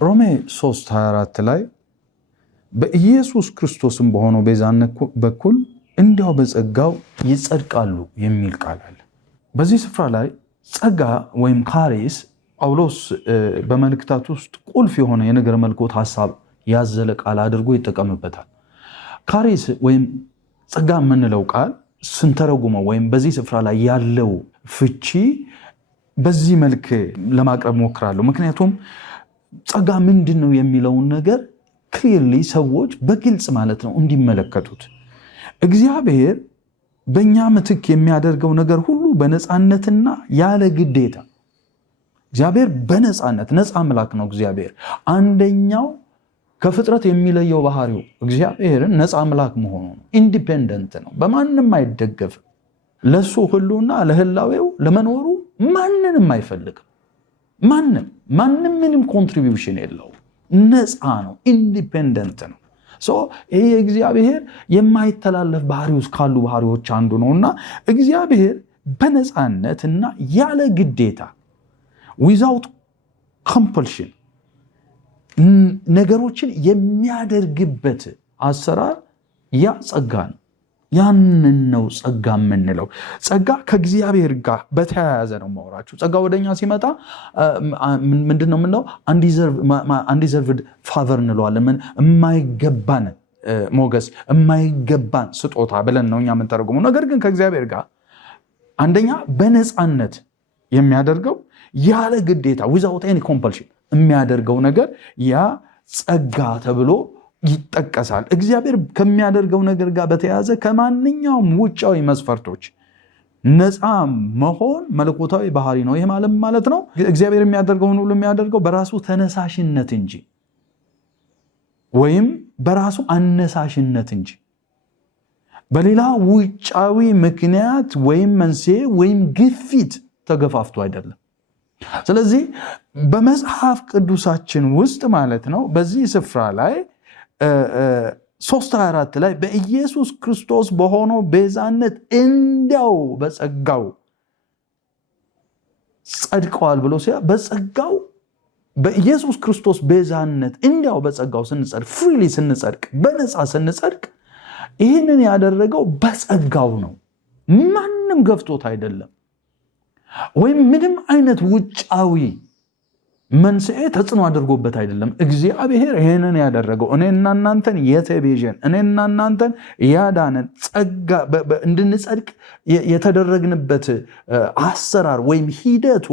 ሮሜ 3:24 ላይ በኢየሱስ ክርስቶስም በሆነው ቤዛነት በኩል እንዲያው በጸጋው ይጸድቃሉ የሚል ቃል አለ። በዚህ ስፍራ ላይ ጸጋ ወይም ካሪስ ጳውሎስ በመልእክታቱ ውስጥ ቁልፍ የሆነ የነገር መለኮት ሐሳብ ያዘለ ቃል አድርጎ ይጠቀምበታል። ካሪስ ወይም ጸጋ የምንለው ቃል ስንተረጉመው ወይም በዚህ ስፍራ ላይ ያለው ፍቺ በዚህ መልክ ለማቅረብ ሞክራለሁ። ምክንያቱም ጸጋ ምንድነው የሚለውን ነገር ክሊርሊ ሰዎች በግልጽ ማለት ነው እንዲመለከቱት። እግዚአብሔር በእኛ ምትክ የሚያደርገው ነገር ሁሉ በነፃነትና ያለ ግዴታ። እግዚአብሔር በነፃነት ነፃ አምላክ ነው። እግዚአብሔር አንደኛው ከፍጥረት የሚለየው ባህሪው እግዚአብሔርን ነፃ አምላክ መሆኑ ነው። ኢንዲፔንደንት ነው፣ በማንም አይደገፍም። ለሱ ሁሉና ለህላዌው ለመኖሩ ማንንም አይፈልግም። ማንም ምንም ኮንትሪቢዩሽን የለው፣ ነፃ ነው፣ ኢንዲፔንደንት ነው። ይሄ እግዚአብሔር የማይተላለፍ ባህሪ ውስጥ ካሉ ባህሪዎች አንዱ ነውና እግዚአብሔር በነፃነትና ያለ ግዴታ ዊዛውት ኮምፐልሽን ነገሮችን የሚያደርግበት አሰራር ያ ጸጋ ነው። ያንን ነው ጸጋ የምንለው። ጸጋ ከእግዚአብሔር ጋር በተያያዘ ነው ማወራችሁ። ጸጋ ወደኛ ሲመጣ ምንድነው የምንለው? አንዲዘርቭድ ፋቨር እንለዋለን። የማይገባን ሞገስ፣ የማይገባን ስጦታ ብለን ነው እኛ የምንተረጉመው። ነገር ግን ከእግዚአብሔር ጋር አንደኛ በነፃነት የሚያደርገው ያለ ግዴታ ዊዛውት ኤኒ ኮምፐልሽን የሚያደርገው ነገር ያ ጸጋ ተብሎ ይጠቀሳል። እግዚአብሔር ከሚያደርገው ነገር ጋር በተያያዘ ከማንኛውም ውጫዊ መስፈርቶች ነፃ መሆን መለኮታዊ ባህሪ ነው። ይሄ ማለት ነው እግዚአብሔር የሚያደርገውን ሁሉ የሚያደርገው በራሱ ተነሳሽነት እንጂ ወይም በራሱ አነሳሽነት እንጂ በሌላ ውጫዊ ምክንያት ወይም መንስኤ ወይም ግፊት ተገፋፍቶ አይደለም። ስለዚህ በመጽሐፍ ቅዱሳችን ውስጥ ማለት ነው በዚህ ስፍራ ላይ 3:24 ላይ በኢየሱስ ክርስቶስ በሆነው ቤዛነት እንዲያው በጸጋው ጸድቀዋል ብሎ በጸጋው በኢየሱስ ክርስቶስ ቤዛነት እንዲያው በጸጋው ስንጸድቅ፣ ፍሪሊ ስንጸድቅ፣ በነፃ ስንጸድቅ ይህንን ያደረገው በጸጋው ነው። ማንም ገፍቶት አይደለም፣ ወይም ምንም አይነት ውጫዊ መንስኤ ተጽዕኖ አድርጎበት አይደለም። እግዚአብሔር ይሄንን ያደረገው እኔና እናንተን የተቤዠን እኔና እናንተን ያዳነን ጸጋ እንድንጸድቅ የተደረግንበት አሰራር ወይም ሂደቱ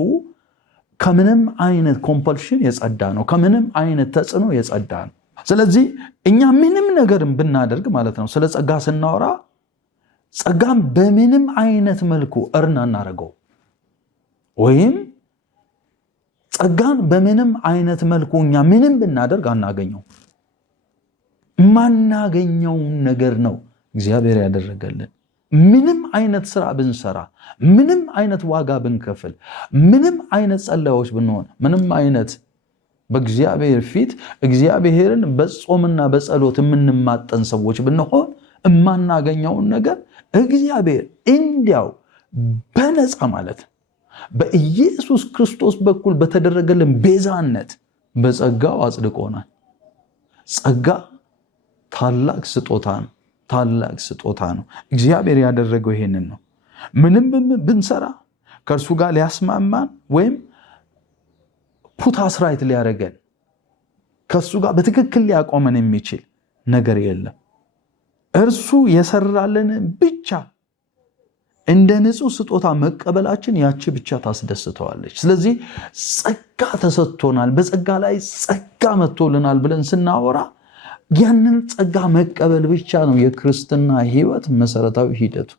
ከምንም አይነት ኮምፐልሽን የጸዳ ነው። ከምንም አይነት ተጽዕኖ የጸዳ ነው። ስለዚህ እኛ ምንም ነገርም ብናደርግ ማለት ነው ስለ ጸጋ ስናወራ ጸጋም በምንም አይነት መልኩ እርን አናረገው ወይም ጸጋን በምንም አይነት መልኩ እኛ ምንም ብናደርግ አናገኘው። ማናገኘው ነገር ነው እግዚአብሔር ያደረገልን። ምንም አይነት ስራ ብንሰራ፣ ምንም አይነት ዋጋ ብንከፍል፣ ምንም አይነት ጸላዮች ብንሆን፣ ምንም አይነት በእግዚአብሔር ፊት እግዚአብሔርን በጾምና በጸሎት የምንማጠን ሰዎች ብንሆን የማናገኘውን ነገር እግዚአብሔር እንዲያው በነፃ ማለት በኢየሱስ ክርስቶስ በኩል በተደረገልን ቤዛነት በጸጋው አጽድቆናል። ጸጋ ታላቅ ስጦታ ነው። ታላቅ ስጦታ ነው። እግዚአብሔር ያደረገው ይሄንን ነው። ምንም ብንሰራ ከእርሱ ጋር ሊያስማማን ወይም ፑት አስ ራይት ሊያደርገን ከእሱ ጋር በትክክል ሊያቆመን የሚችል ነገር የለም። እርሱ የሰራልን ብቻ እንደ ንጹህ ስጦታ መቀበላችን ያቺ ብቻ ታስደስተዋለች። ስለዚህ ጸጋ ተሰጥቶናል፣ በጸጋ ላይ ጸጋ መጥቶልናል ብለን ስናወራ ያንን ጸጋ መቀበል ብቻ ነው የክርስትና ሕይወት መሰረታዊ ሂደቱ።